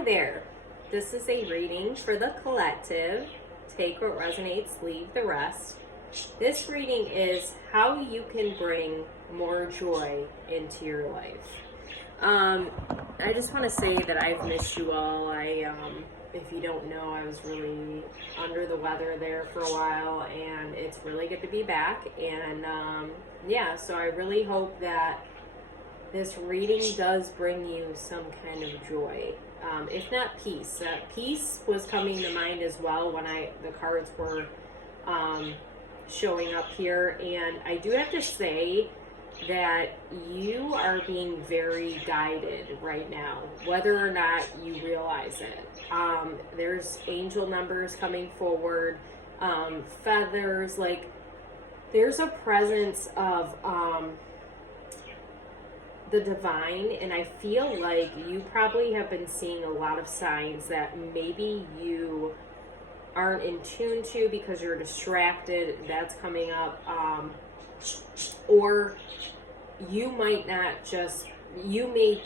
Hi there. This is a reading for the collective. Take what resonates, leave the rest. This reading is how you can bring more joy into your life. I just want to say that I've missed you all. If you don't know, I was really under the weather there for a while, and it's really good to be back. And so I really hope that this reading does bring you some kind of joy, if not peace. Peace was coming to mind as well when the cards were showing up here, and I do have to say that you are being very guided right now, whether or not you realize it. There's angel numbers coming forward, feathers, like there's a presence of the divine, and I feel like you probably have been seeing a lot of signs that maybe you aren't in tune to because you're distracted. That's coming up, or you may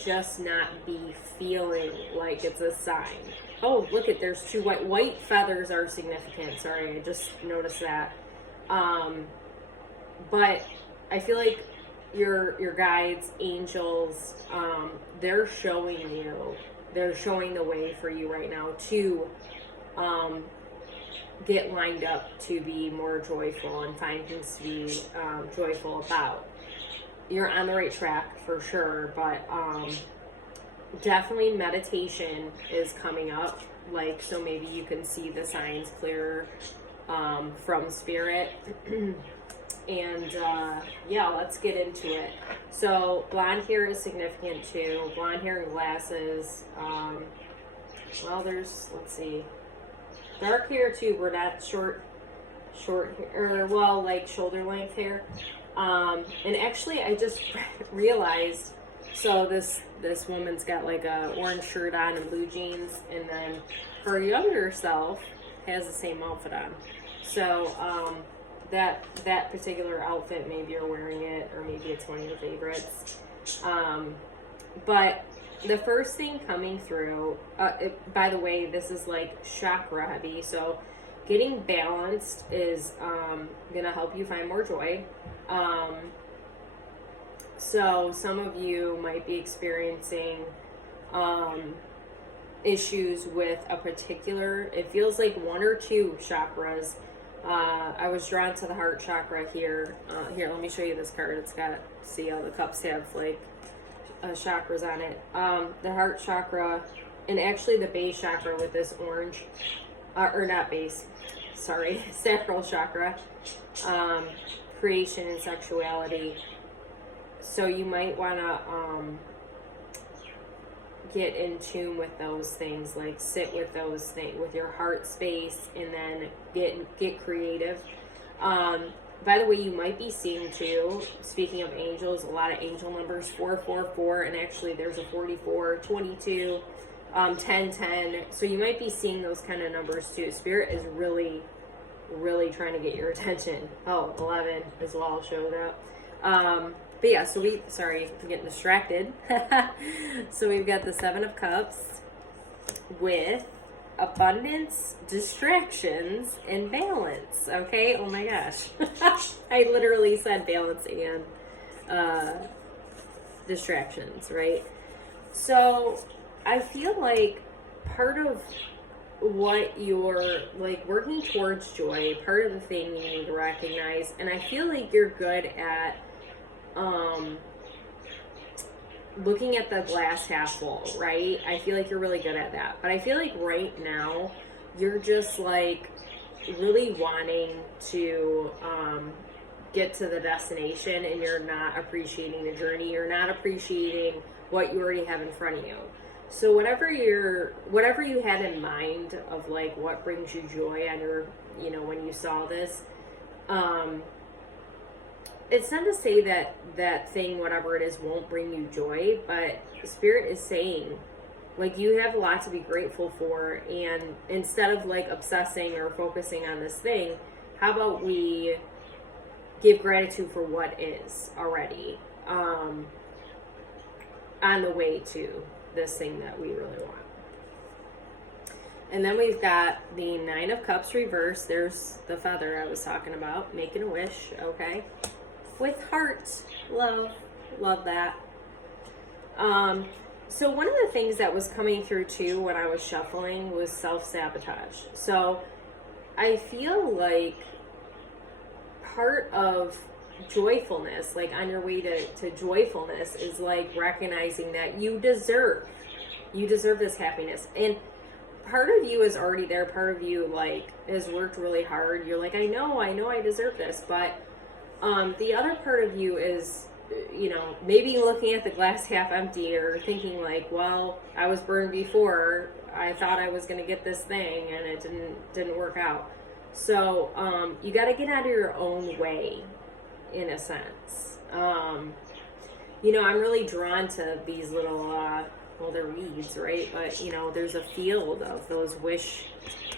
just not be feeling like it's a sign. Oh, look at, there's two white feathers are significant. Sorry, I just noticed that. But I feel like your guides, angels, they're showing the way for you right now to get lined up to be more joyful and find things to be joyful about. You're on the right track for sure, but definitely meditation is coming up, so maybe you can see the signs clearer from spirit. And let's get into it. So blonde hair is significant too. Blonde hair and glasses. Let's see, dark hair too. We're not short hair, like shoulder length hair. And actually I just realized, so this woman's got like a orange shirt on and blue jeans, and then her younger self has the same outfit on. So that particular outfit, maybe you're wearing it, or maybe it's one of your favorites. But the first thing coming through, by the way, this is like chakra heavy, so getting balanced is gonna help you find more joy. So some of you might be experiencing issues with a particular, it feels like one or two chakras. I was drawn to the heart chakra here. Here, let me show you this card. It's got, see how the cups have like chakras on it. The heart chakra, and actually the base chakra with this orange, or not base, sorry, sacral chakra, creation and sexuality. So you might want to get in tune with those things, like sit with those things, with your heart space, and then get creative. By the way, you might be seeing too, speaking of angels, a lot of angel numbers, 444, and actually there's a 44, 22, 10. So you might be seeing those kind of numbers too. Spirit is really, really trying to get your attention. 11 as well showed up. But yeah, so I'm getting distracted. So we've got the 7 of Cups with abundance, distractions, and balance. Okay, oh my gosh. I literally said balance and distractions, right? So I feel like part of what you're like working towards joy, part of the thing you need to recognize, and I feel like you're good at looking at the glass half full, right? I feel like you're really good at that. But I feel like right now you're just like really wanting to get to the destination, and you're not appreciating the journey. You're not appreciating what you already have in front of you. So whatever you had in mind of like what brings you joy on your, when you saw this, it's not to say that thing, whatever it is, won't bring you joy, but Spirit is saying, like, you have a lot to be grateful for, and instead of like obsessing or focusing on this thing, how about we give gratitude for what is already on the way to this thing that we really want. And then we've got the Nine of Cups reversed. There's the feather I was talking about, making a wish, okay? With hearts, love that. So one of the things that was coming through too when I was shuffling was self-sabotage. So I feel like part of joyfulness, like on your way to joyfulness, is like recognizing that you deserve this happiness. And part of you is already there. Part of you like has worked really hard. You're like, I know I deserve this. But the other part of you is, you know, maybe looking at the glass half empty or thinking like, well, I was burned before. I thought I was going to get this thing and it didn't work out. So you got to get out of your own way in a sense. You know, I'm really drawn to these little, well, they're weeds, right? But, you know, there's a field of those wish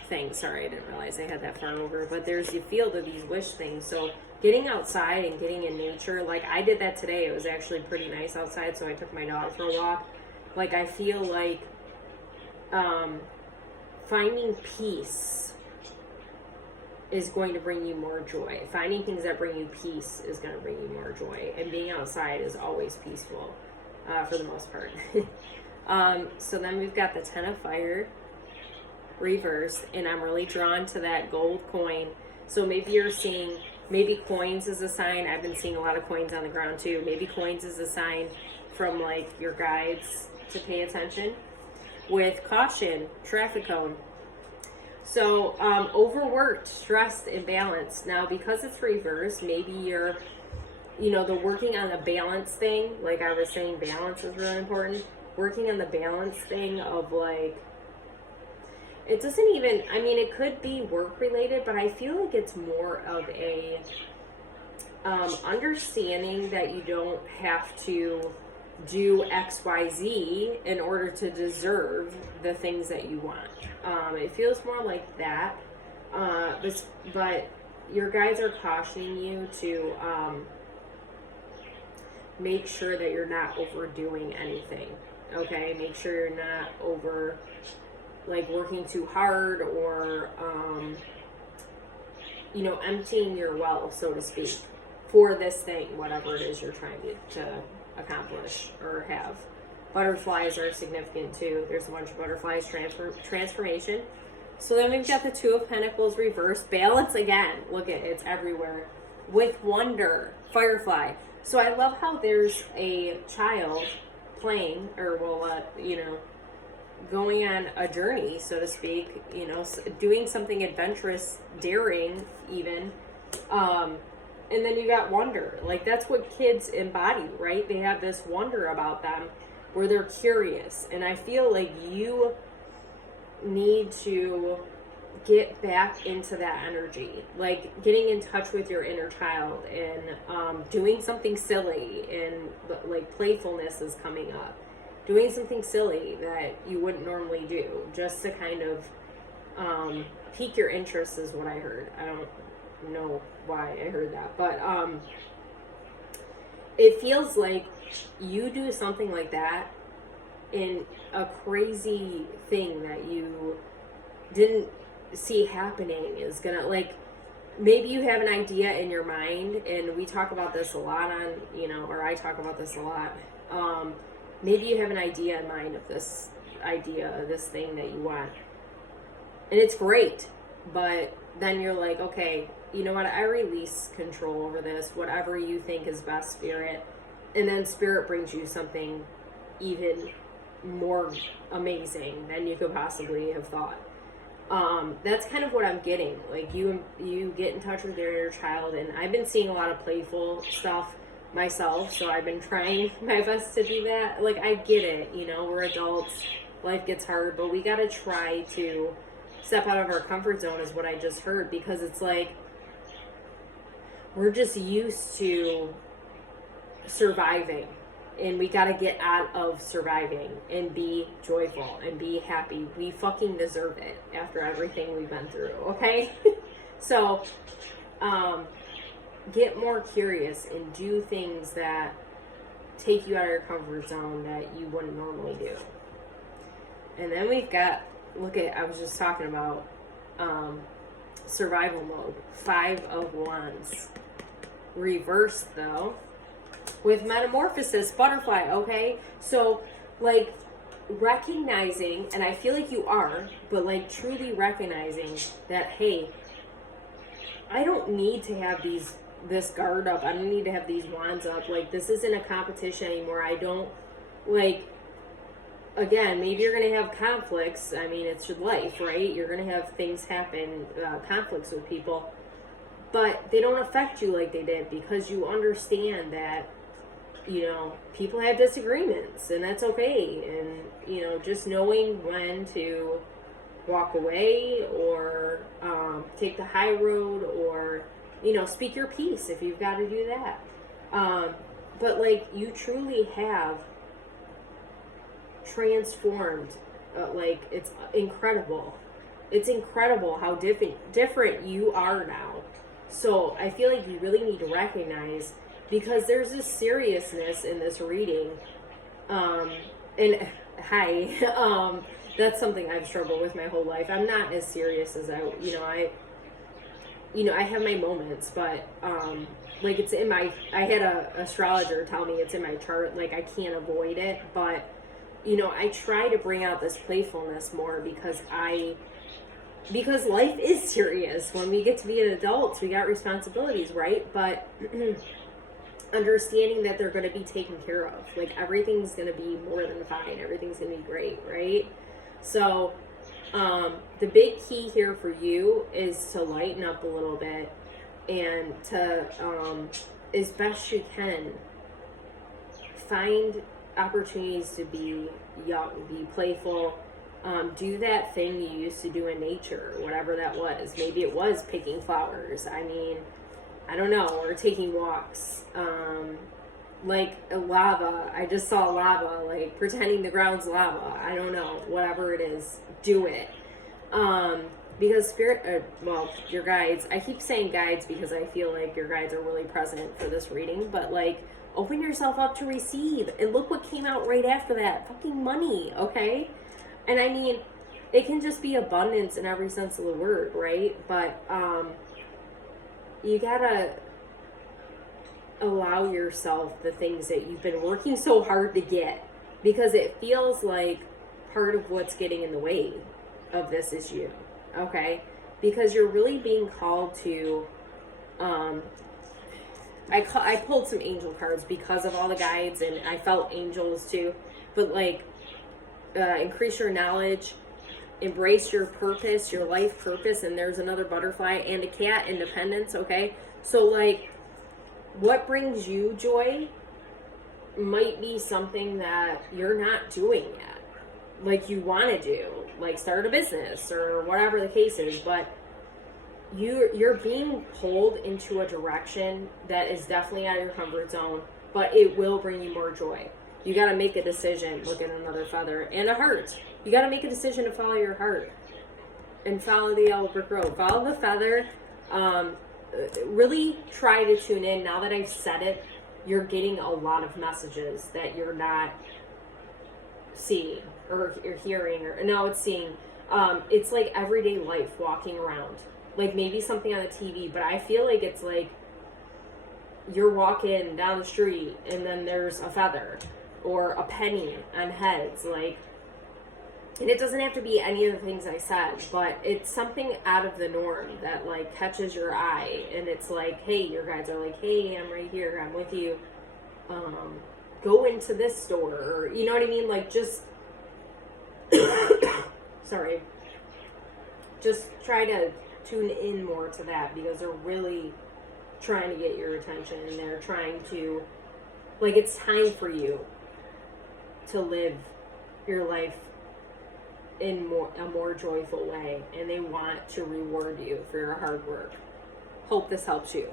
things. Sorry, I didn't realize I had that far over. But there's a field of these wish things. So getting outside and getting in nature, like I did that today. It was actually pretty nice outside, so I took my dog for a walk. Like, I feel like finding peace is going to bring you more joy. Finding things that bring you peace is going to bring you more joy. And being outside is always peaceful, for the most part. So then we've got the Ten of Fire reversed, and I'm really drawn to that gold coin. So maybe you're seeing, maybe coins is a sign. I've been seeing a lot of coins on the ground too. Maybe coins is a sign from like your guides to pay attention. With caution, traffic cone. So overworked, stressed, imbalanced. Now because it's reversed, maybe you're, you know, the working on the balance thing, like I was saying, balance is really important. Working on the balance thing of like, it doesn't even, I mean, it could be work related, but I feel like it's more of a understanding that you don't have to do XYZ in order to deserve the things that you want. It feels more like that. But your guides are cautioning you to make sure that you're not overdoing anything. Okay? Make sure you're not over, like, working too hard or, you know, emptying your well, so to speak, for this thing, whatever it is you're trying to accomplish or have. Butterflies are significant too. There's a bunch of butterflies, transformation. So then we've got the Two of Pentacles reversed. Balance again. Look at it, it's everywhere. With wonder, firefly. So I love how there's a child playing, or well, you know, going on a journey, so to speak, you know, doing something adventurous, daring even. And then you got wonder. Like, that's what kids embody, right? They have this wonder about them where they're curious. And I feel like you need to get back into that energy. Like, getting in touch with your inner child and doing something silly, and like playfulness is coming up. Doing something silly that you wouldn't normally do, just to kind of pique your interest is what I heard. I don't know why I heard that, but it feels like you do something like that in a crazy thing that you didn't see happening is gonna, like, maybe you have an idea in your mind, and we talk about this a lot on, you know, or I talk about this a lot. Maybe you have an idea in mind of this idea, this thing that you want, and it's great, but then you're like, okay, you know what, I release control over this, whatever you think is best, Spirit. And then Spirit brings you something even more amazing than you could possibly have thought. That's kind of what I'm getting. Like, you get in touch with your inner child, and I've been seeing a lot of playful stuff myself, so I've been trying my best to do that. Like, I get it, you know, we're adults, life gets hard, but we gotta try to step out of our comfort zone, is what I just heard, because it's like we're just used to surviving, and we gotta get out of surviving and be joyful and be happy. We fucking deserve it after everything we've been through, okay? So get more curious and do things that take you out of your comfort zone that you wouldn't normally do. And then we've got look at, I was just talking about survival mode. 5 of Wands. Reversed, though, with Metamorphosis, butterfly, okay? So, like, recognizing, and I feel like you are, but, like, truly recognizing that, hey, I don't need to have this guard up. I don't need to have these wands up. Like, this isn't a competition anymore. I don't, like, again, maybe you're going to have conflicts. I mean, it's your life, right? You're going to have things happen, conflicts with people. But they don't affect you like they did, because you understand that, you know, people have disagreements, and that's okay. And, you know, just knowing when to walk away, or take the high road, or, you know, speak your piece if you've got to do that. But, like, you truly have transformed. Like, it's incredible. It's incredible how different you are now. So I feel like you really need to recognize, because there's this seriousness in this reading. And hi, that's something I've struggled with my whole life. I'm not as serious as I have my moments, but like, it's in my, I had a astrologer tell me it's in my chart, like, I can't avoid it. But, you know, I try to bring out this playfulness more, because life is serious. When we get to be adults, we got responsibilities, right? But understanding that they're going to be taken care of. Like, everything's going to be more than fine. Everything's going to be great, right? So, the big key here for you is to lighten up a little bit, and to, as best you can, find opportunities to be young, be playful. Do that thing you used to do in nature, whatever that was. Maybe it was picking flowers. I mean, I don't know, or taking walks. Like lava. I just saw lava, like pretending the ground's lava. I don't know, whatever it is, do it. Because your guides, I keep saying guides because I feel like your guides are really present for this reading, but, like, open yourself up to receive. And look what came out right after that. Fucking money, okay? And I mean, it can just be abundance in every sense of the word, right? But you gotta allow yourself the things that you've been working so hard to get, because it feels like part of what's getting in the way of this is you, okay? Because you're really being called to, I pulled some angel cards because of all the guides, and I felt angels too, but, like, increase your knowledge, embrace your purpose, your life purpose. And there's another butterfly and a cat, independence, okay? So, like, what brings you joy might be something that you're not doing yet, like you want to do, like start a business or whatever the case is. But you're being pulled into a direction that is definitely out of your comfort zone, but it will bring you more joy. You got to make a decision. Look at another feather and a heart. You got to make a decision to follow your heart and follow the yellow brick road. Follow the feather. Really try to tune in. Now that I've said it, you're getting a lot of messages that you're not seeing or hearing. Or no, it's seeing. It's like everyday life, walking around. Like maybe something on the TV, but I feel like it's like you're walking down the street and then there's a feather or a penny on heads, like, and it doesn't have to be any of the things I said, but it's something out of the norm that, like, catches your eye, and it's like, hey, your guides are like, hey, I'm right here, I'm with you, go into this store, or, you know what I mean, like, just, sorry, just try to tune in more to that, because they're really trying to get your attention, and they're trying to, like, it's time for you to live your life in a more joyful way, and they want to reward you for your hard work. Hope this helps you.